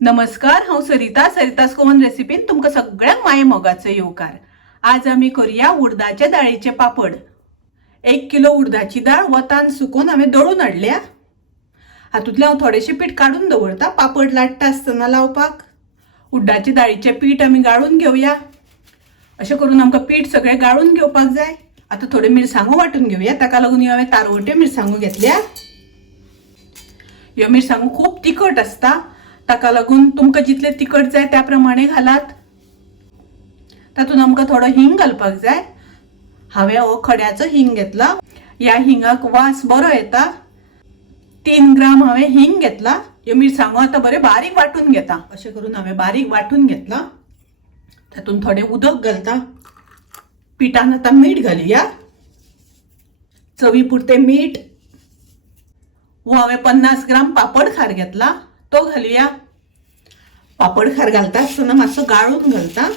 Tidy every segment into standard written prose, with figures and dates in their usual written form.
नमस्कार, हांव सरितास कोवन रेसिपीन तुमकां सगळ्यांक माये मोगाचो येवकार। आज आमी करूया उडदाचे दाळीचे पापड। 1 किलो उडदाची दाळ वतान सुकोवन हांवें दळून हाडल्या। हातूंतले हांव थोडेशें पीठ काडून दवरता पापड लाटता आसतना लावपाक। उडदाचे दाळीचे पीठ आमी गाळून घेवया। अशें करून आमकां पीठ सगळें गाळून घेवपाक जाय। आतां थोडे मिरसांगो वांटून घेवया। ताका लागून ह्यो हांवें तारवट्यो मिरसांगो घेतल्या। ह्यो मिरसांगो खूब तिखट आसता, ताका लागून तुमकां जितले तिखट जाय त्या प्रमाणे घालात। तातूंत आमकां थोडो हिंग घालपाक जाय। हांवें हो खड्याचो हिंग घेतला। ह्या हिंगाक वास बरो येता। 3 ग्राम हांवें हिंग घेतला। ह्यो मिरसांगो आतां बरे बारीक वांटून घेता। अशें करून हांवें बारीक वांटून घेतला। तातूंत थोडें उदक घालता। पिठान आतां मीठ घालुया। चवी पुरते मीठ। हो हांवें 50 ग्राम पापड खार घेतला, तो घालुया। पापड खार घालता आसतना मातसो गाळून घालता।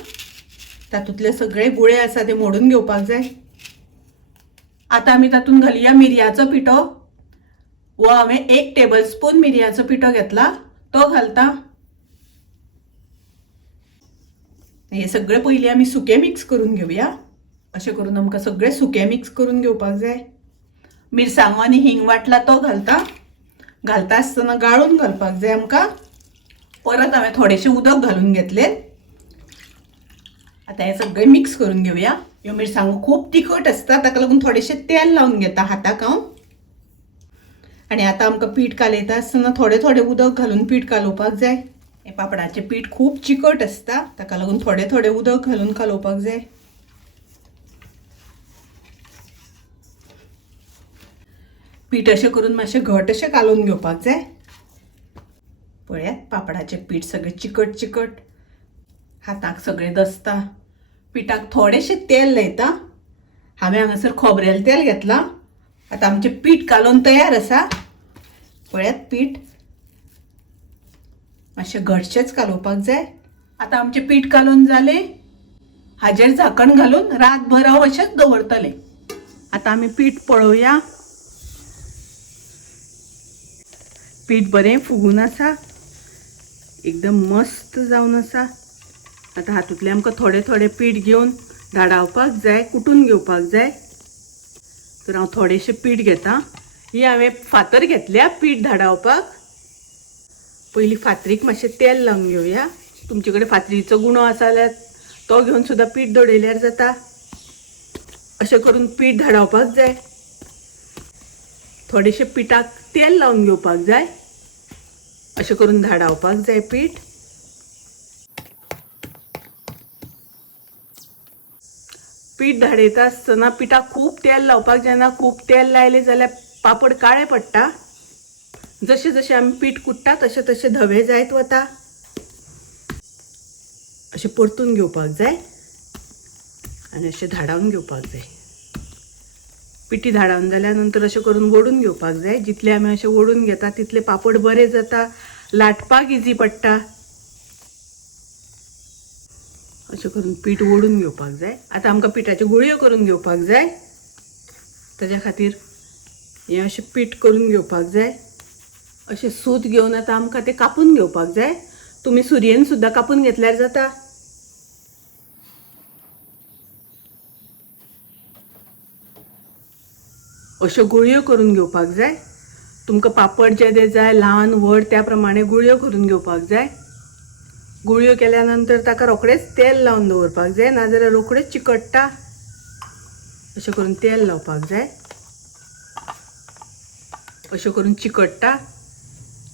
तातूंतले सगळे गुळे आसा ते मोडून घेवपाक जाय। आतां आमी तातूंत घालुया मिरयाचो पिठो। हो हांवें 1 टेबलस्पून मिरयाचो पिठो घेतला, तो घालता। हे सगळे पयलीं आमी सुकें मिक्स करून घेवया। अशें करून आमकां सगळे सुकें मिक्स करून घेवपाक जाय। मिरसांगो आनी हिंग वाटला तो घालता। घालता आसतना गाळून घालपाक जाय आमकां। परत हांवें थोडेशें उदक घालून घेतलें। आतां हें सगळें मिक्स करून घेवया। ह्यो मिरसांगो खूब तिखट आसता, ताका लागून थोडेशें तेल लावन घेता हाताक हांव। आनी आतां आमकां पीठ कालयता आसतना थोडें थोडें उदक घालून पीठ कालोवपाक जाय। हें पापडाचें पीठ खूब चिकट आसता, ताका लागून थोडें थोडें उदक घालून कालोवपाक जाय। पीठ अशें करून मातशें घट अशें कालोवन घेवपाक जाय। पळयात पापडाचें पीठ सगळें चिकट चिकट, हाताक सगळें दसता। पिठाक थोडेशें तेल लायता। हांवें हांगासर खोबरेल तेल घेतलां। आतां आमचें पीठ कालोवन तयार आसा। पळयात पीठ मातशें घटशेंच कालोवपाक जाय। आतां आमचें पीठ कालोवन जालें। हाजेर झाकण घालून रातभर हांव अशेंच दवरतलें। आतां आमी पीठ पळोवया। पीठ बरें फुगून आसा, एकदम मस्त जावन आसा। आतां हातूंतलें आमकां थोडें थोडें पीठ घेवन धाडावपाक जाय, कुटून घेवपाक जाय। तर हांव थोडेशें पीठ घेता। ही हांवें फातर घेतल्या पीठ धाडावपाक। पयलीं फातरीक मातशें तेल लावन घेवया। तुमचे कडेन फातरीचो गुणो आसा जाल्यार तो घेवन सुद्दां पीठ दडयल्यार जाता। अशें करून पीठ धाडावपाक जाय। थोडेशें पिठाक तेल लावन घेवपाक जाय। अशें करून धाडावपाक जाय पीठ। पीठ धाडयता आसतना पिठाक खूब तेल लावपाक जायना। खूब तेल लायलें जाल्यार पापड काळे पडटा। जशें जशें आमी पीठ कुट्टा तशें तशें धवे जायत वता। अशें परतून घेवपाक जाय आनी अशें धाडावन घेवपाक जाय। पिठी धाडावन जाल्या नंतर अशें करून वडून घेवपाक जाय। जितले आमी अशें वडून घेता तितले पापड बरे जाता, लाटपाक इजी पडटा। अशें करून पीठ वडून घेवपाक जाय। आतां आमकां पिठाच्यो गुळयो करून घेवपाक जाय। ताच्या खातीर हें अशें पीठ करून घेवपाक जाय। अशें सूत घेवन आतां आमकां तें कापून घेवपाक जाय। तुमी सुरयेन सुद्दां कापून घेतल्यार जाता। अश्यो गुळयो करून घेवपाक जाय। तुमकां पापड जे जाय ल्हान व्हड त्या प्रमाणे गुळयो करून घेवपाक जाय। गुळयो केल्या नंतर ताका रोखडेंच तेल लावन दवरपाक जाय, नाजाल्यार रोखडेच चिकटटा। अशें करून तेल लावपाक जाय। अशें करून चिकटटा,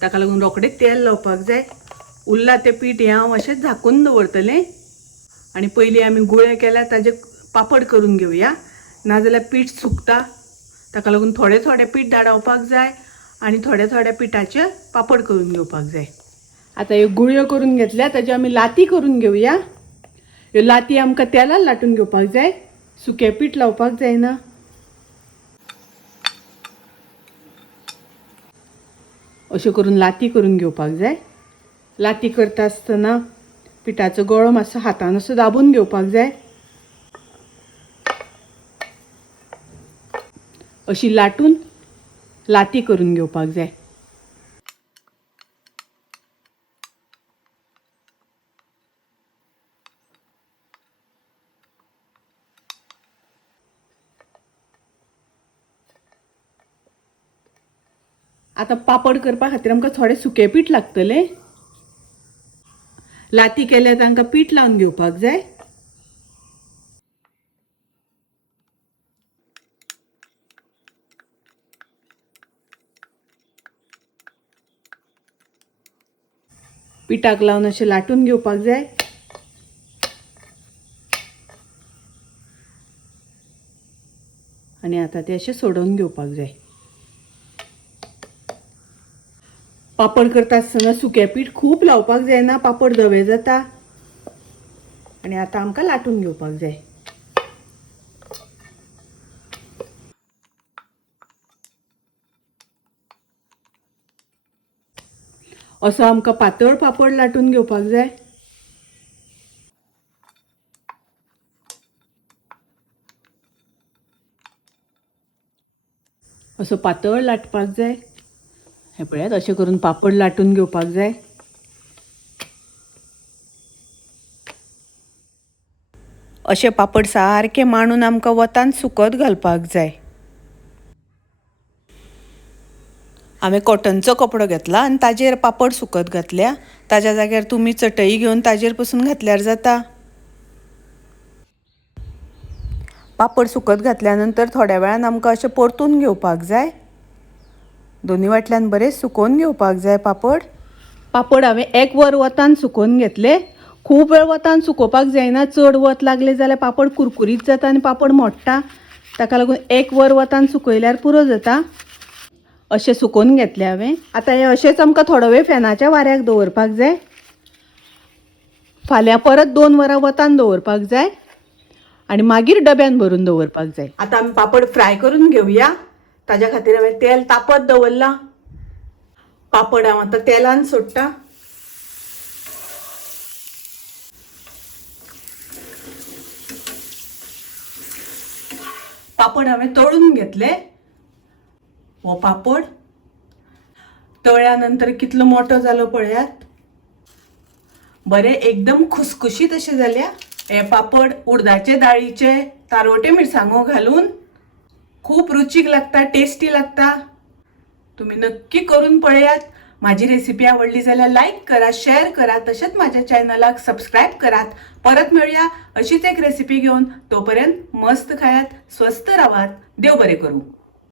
ताका लागून रोखडें तेल लावपाक जाय। उरलां तें पीठ हें हांव अशेंच झाकून दवरतलें। आनी पयलीं आमी गुळे केल्या ताजे पापड करून घेवया, नाजाल्यार पीठ सुकता। ताका लागून थोडें थोडें पीठ धाडावपाक जाय आनी थोड्या थोड्या पिठाचे पापड करून घेवपाक जाय। आतां ह्यो गुळयो करून घेतल्या ताज्यो आमी लाती करून घेवया। ह्यो लाती आमकां तेलान लाटून घेवपाक जाय, सुकें पीठ लावपाक जायना। अशें करून लाती करून घेवपाक जाय। लाती करता आसतना पिठाचो गळो मातसो हातान असो दाबून घेवपाक जाय। अशी लाटून लाती करून घेवपाक जाय। आता पापड करपा खातीर आमकां थोडें सुकें पीठ लागतलें. लाती केल्या तांकां पीठ लावन घेवपाक जाय. पिठाक लावन अशें लाटून घेवपाक जाय. आणि आता ते अशें सोडून घेवपाक जाय. पापड करता आसतना सुकें पीठ खूब लावपाक जायना, पापड धवे जाता. आणि आता आमकां लाटून घेवपाक जाय. असो आमकां पातळ पापड लाटून घेवपाक जाय. असो पातळ लाटपाक जाय. हे पळयात, अशें करून पापड लाटून घेवपाक जाय. अशें पापड सारके मांडून आमकां वतान सुकत घालपाक जाय. हांवें कॉटनचो कपडो घेतला आनी ताजेर पापड सुकत घातल्या. ताज्या जाग्यार तुमी चटई घेवन ताजेर पसून घातल्यार जाता. पापड सुकत घातल्या नंतर थोड्या वेळान आमकां अशें परतून घेवपाक जाय. दोनी वाटल्यान बरें सुकोवन घेवपाक जाय पापड. पापड हांवें 1 वर वतान सुकोवन घेतले. खूब वेळ वतान सुकोवपाक जायना, चड वत लागले जाल्यार पापड कुरकुरीत जाता आनी पापड मोडटा. ताका लागून 1 वर वतान सुकयल्यार पुरो जाता. अशें सुकोवन घेतले हांवें. आतां हे अशेंच आमकां थोडो वेळ फॅनाच्या वाऱ्याक दवरपाक जाय. फाल्यां परत 2 वरां वतान दवरपाक जाय आणि मागीर डब्यान भरून दवरपाक जाय. आता आमी पापड फ्राय करून घेवया. ताज्या खातीर हांवें तेल तापत दवरलां. पापड हांव आतां तेलान सोडटा. पापड हांवें तळून घेतले. हो पापड तळ्या नंतर कितलो मोठो जालो पळयात. बरे एकदम खुसखुशीत अशे जाल्या. हे पापड उडदाचे दाळीचे तारवटे मिरसांगो घालून खूप रुचीक लागता, टेस्टी लागता. तुम्ही नक्की करून पळयात. माझी रेसिपी आवडली जाल्यार लाईक करा, शेअर करा, तसेच माझ्या चॅनलाक सबस्क्राईब करात. परत मिळूया अशीच एक रेसिपी घेऊन. तोपर्यंत मस्त खायात, स्वस्त राहात. देव बरे करू.